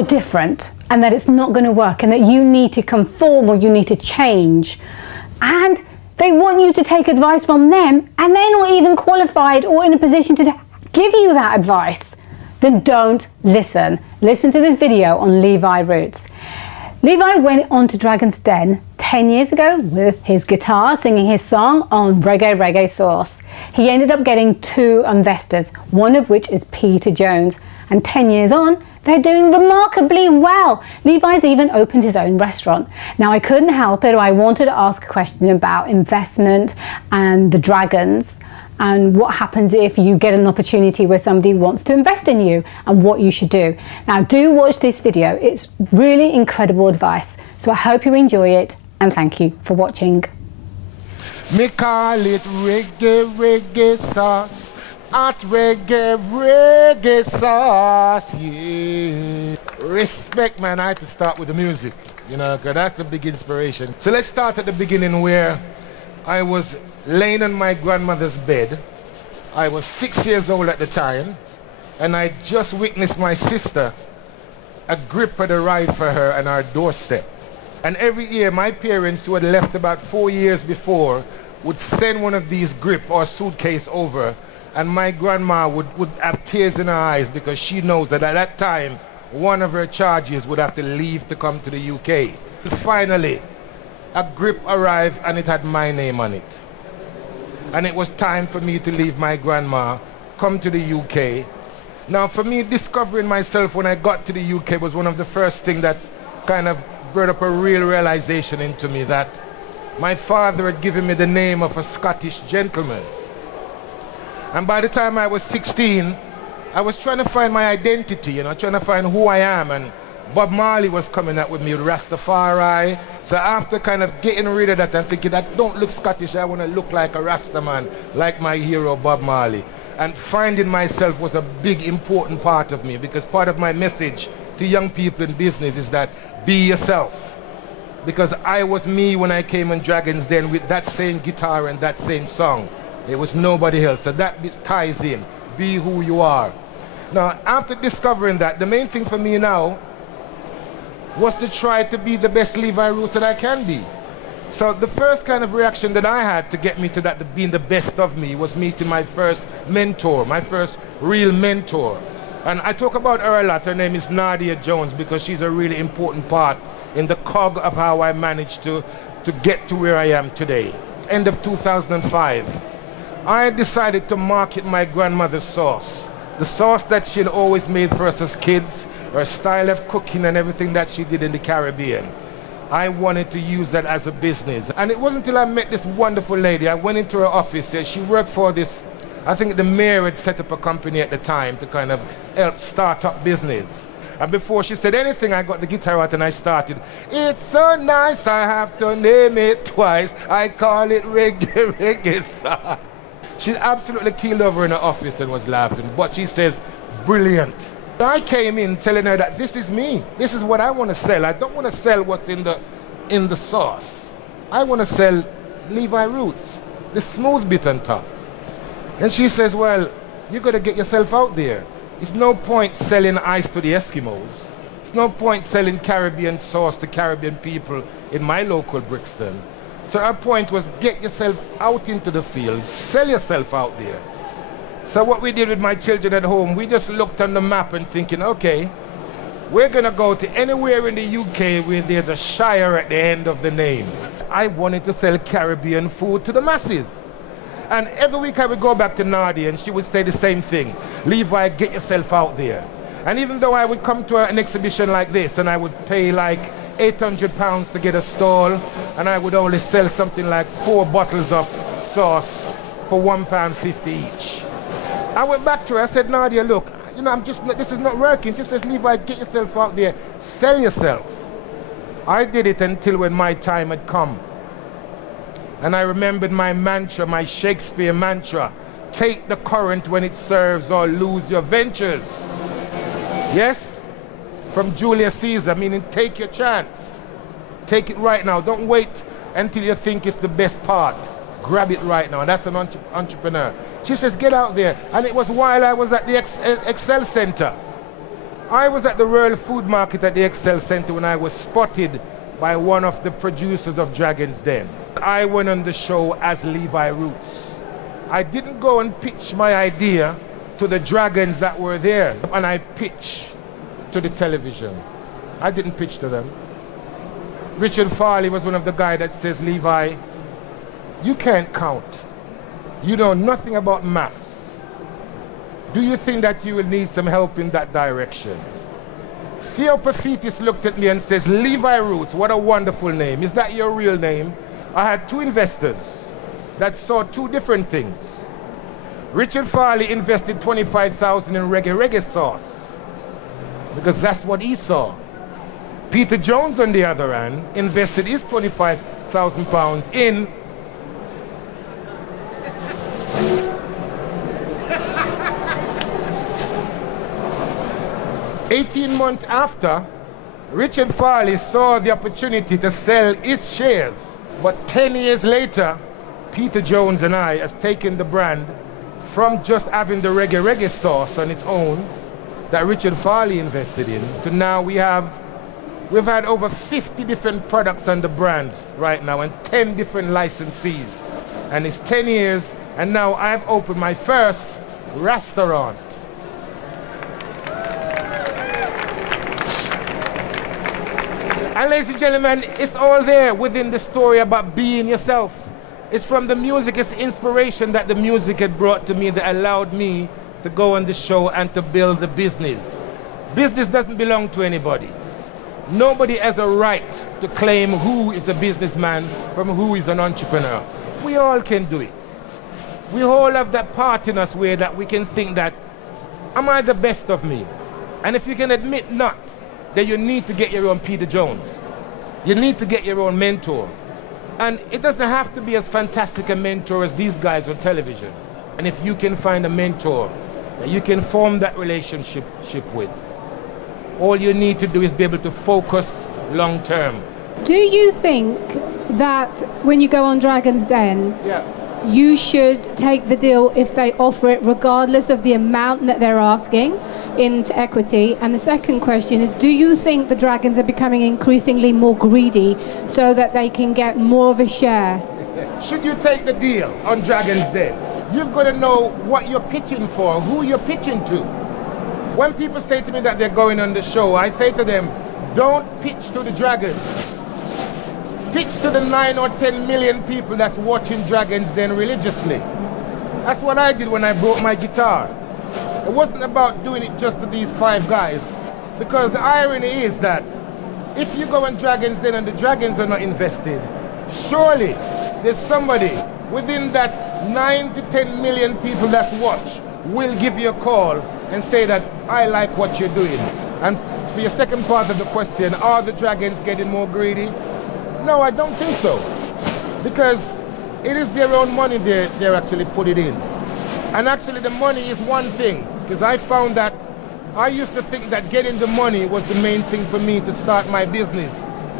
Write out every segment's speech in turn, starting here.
you're different and that it's not going to work and that you need to conform or you need to change. And they want you to take advice from them and they're not even qualified or in a position to give you that advice. Then don't listen. Listen to this video on Levi Roots. Levi went on to Dragon's Den 10 years ago with his guitar singing his song on Reggae Reggae Sauce. He ended up getting 2 investors, one of which is Peter Jones. And 10 years on, they're doing remarkably well. Levi's even opened his own restaurant. Now, I couldn't help it. I wanted to ask a question about investment and the Dragons and what happens if you get an opportunity where somebody wants to invest in you and what you should do. Now, do watch this video. It's really incredible advice. So I hope you enjoy it and thank you for watching. Me call it reggae, reggae sauce. Hot reggae, reggae sauce, yeah. Respect, man, I had to start with the music, you know, because that's the big inspiration. So let's start at the beginning where I was laying on my grandmother's bed. I was 6 years old at the time, and I just witnessed my sister, a grip had arrived for her on our doorstep. And every year, my parents, who had left about 4 years before, would send one of these grip or suitcase over, and my grandma would have tears in her eyes because she knows that at that time, one of her charges would have to leave to come to the UK. Finally, a grip arrived and it had my name on it. And it was time for me to leave my grandma, come to the UK. Now for me, discovering myself when I got to the UK was one of the first things that kind of brought up a real realization into me that my father had given me the name of a Scottish gentleman. And by the time I was 16, I was trying to find my identity, you know, trying to find who I am. And Bob Marley was coming up with me with Rastafari. So after kind of getting rid of that and thinking that don't look Scottish, I want to look like a Rasta man, like my hero Bob Marley. And finding myself was a big important part of me, because part of my message to young people in business is that be yourself. Because I was me when I came on Dragon's Den with that same guitar and that same song. It was nobody else. So that bit ties in. Be who you are. Now, after discovering that, the main thing for me now was to try to be the best Levi Roots that I can be. So the first kind of reaction that I had to get me to that, being the best of me, was meeting my first mentor, my first real mentor. And I talk about her a lot. Her name is Nadia Jones, because she's a really important part in the cog of how I managed to get to where I am today. End of 2005. I decided to market my grandmother's sauce. The sauce that she'd always made for us as kids, her style of cooking and everything that she did in the Caribbean. I wanted to use that as a business. And it wasn't until I met this wonderful lady, I went into her office, she worked for this, I think the mayor had set up a company at the time to kind of help start up business. And before she said anything, I got the guitar out and I started. It's so nice, I have to name it twice. I call it Reggae Reggae sauce. She absolutely keeled over in her office and was laughing, but she says, brilliant. I came in telling her that this is me. This is what I want to sell. I don't want to sell what's in the sauce. I want to sell Levi Roots, the smooth bit on top. And she says, well, you got to get yourself out there. It's no point selling ice to the Eskimos. It's no point selling Caribbean sauce to Caribbean people in my local Brixton. So our point was get yourself out into the field, sell yourself out there. So what we did with my children at home, we just looked on the map and thinking, okay, we're gonna go to anywhere in the UK where there's a shire at the end of the name. I wanted to sell Caribbean food to the masses. And every week I would go back to Nadia and she would say the same thing. Levi, get yourself out there. And even though I would come to an exhibition like this and I would pay like £800 to get a stall, and I would only sell something like 4 bottles of sauce for £1.50 each. I went back to her, I said, Nadia, look, you know, this is not working. She says, Levi, get yourself out there, sell yourself. I did it until when my time had come. And I remembered my mantra, my Shakespeare mantra, take the current when it serves or lose your ventures. Yes? From Julius Caesar, meaning take your chance. Take it right now. Don't wait until you think it's the best part. Grab it right now. That's an entrepreneur. She says, get out there. And it was while I was at the Excel Center. I was at the Royal Food Market at the Excel Centre when I was spotted by one of the producers of Dragon's Den. I went on the show as Levi Roots. I didn't go and pitch my idea to the dragons that were there, and I pitched to the television. I didn't pitch to them. Richard Farleigh was one of the guys that says, Levi, you can't count. You know nothing about maths. Do you think that you will need some help in that direction? Theopaphitis looked at me and says, Levi Roots, what a wonderful name. Is that your real name? I had two investors that saw two different things. Richard Farleigh invested $25,000 in Reggae Reggae sauce because that's what he saw. Peter Jones, on the other hand, invested his £25,000 in "18 months after, Richard Farleigh saw the opportunity to sell his shares. But 10 years later, Peter Jones and I has taken the brand from just having the Reggae Reggae sauce on its own that Richard Farleigh invested in to now we've had over 50 different products on the brand right now and 10 different licensees. And it's 10 years, and now I've opened my first restaurant. And ladies and gentlemen, it's all there within the story about being yourself. It's from the music, it's the inspiration that the music had brought to me that allowed me to go on the show and to build the business. Business doesn't belong to anybody. Nobody has a right to claim who is a businessman from who is an entrepreneur. We all can do it. We all have that part in us where that we can think that, am I the best of me? And if you can admit not, then you need to get your own Peter Jones. You need to get your own mentor. And it doesn't have to be as fantastic a mentor as these guys on television. And if you can find a mentor that you can form that relationship with, all you need to do is be able to focus long term. Do you think that when you go on Dragon's Den, you should take the deal if they offer it regardless of the amount that they're asking into equity? And the second question is, do you think the dragons are becoming increasingly more greedy so that they can get more of a share? Should you take the deal on Dragon's Den, you've got to know what you're pitching for, who you're pitching to. When people say to me that they're going on the show, I say to them, don't pitch to the dragons. Pitch to the 9 or 10 million people that's watching Dragon's Den religiously. That's what I did when I brought my guitar. It wasn't about doing it just to these 5 guys, because the irony is that if you go on Dragon's Den and the dragons are not invested, surely there's somebody within that 9 to 10 million people that watch will give you a call and say that I like what you're doing. And for your second part of the question, are the dragons getting more greedy? No, I don't think so. Because it is their own money they're actually putting in. And actually the money is one thing. Because I found that I used to think that getting the money was the main thing for me to start my business.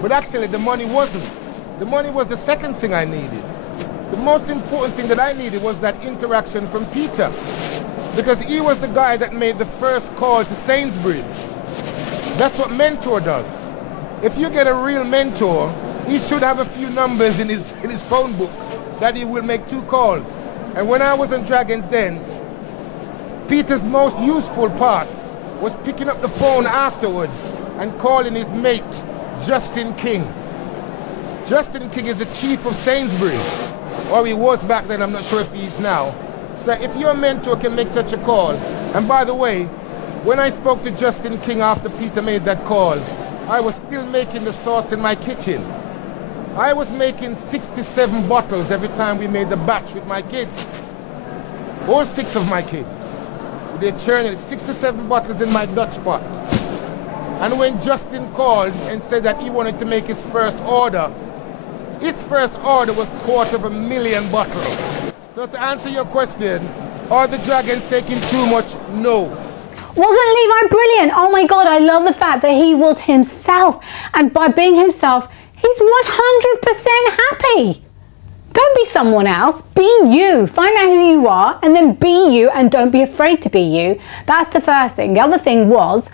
But actually the money wasn't. The money was the second thing I needed. The most important thing that I needed was that interaction from Peter. Because he was the guy that made the first call to Sainsbury's. That's what mentor does. If you get a real mentor, he should have a few numbers in his phone book that he will make 2 calls. And when I was on Dragon's Den, Peter's most useful part was picking up the phone afterwards and calling his mate, Justin King. Justin King is the chief of Sainsbury's, or he was back then, I'm not sure if he is now. So if your mentor can make such a call, and by the way, when I spoke to Justin King after Peter made that call, I was still making the sauce in my kitchen. I was making 67 bottles every time we made the batch with my kids. All 6 of my kids. They're churning 67 bottles in my Dutch pot. And when Justin called and said that he wanted to make his first order was 250,000 bottles. So to answer your question, are the dragons taking too much? No. Wasn't Levi brilliant? Oh my God, I love the fact that he was himself. And by being himself, he's 100% happy. Don't be someone else, be you. Find out who you are and then be you, and don't be afraid to be you. That's the first thing. The other thing was,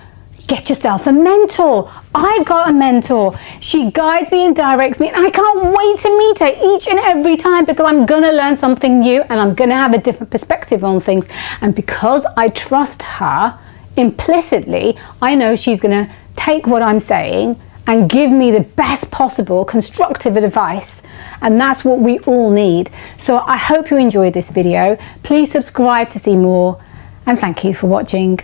get yourself a mentor. I got a mentor. She guides me and directs me, and I can't wait to meet her each and every time, because I'm gonna learn something new and I'm gonna have a different perspective on things. And because I trust her implicitly, I know she's gonna take what I'm saying and give me the best possible constructive advice. And that's what we all need. So I hope you enjoyed this video. Please subscribe to see more, and thank you for watching.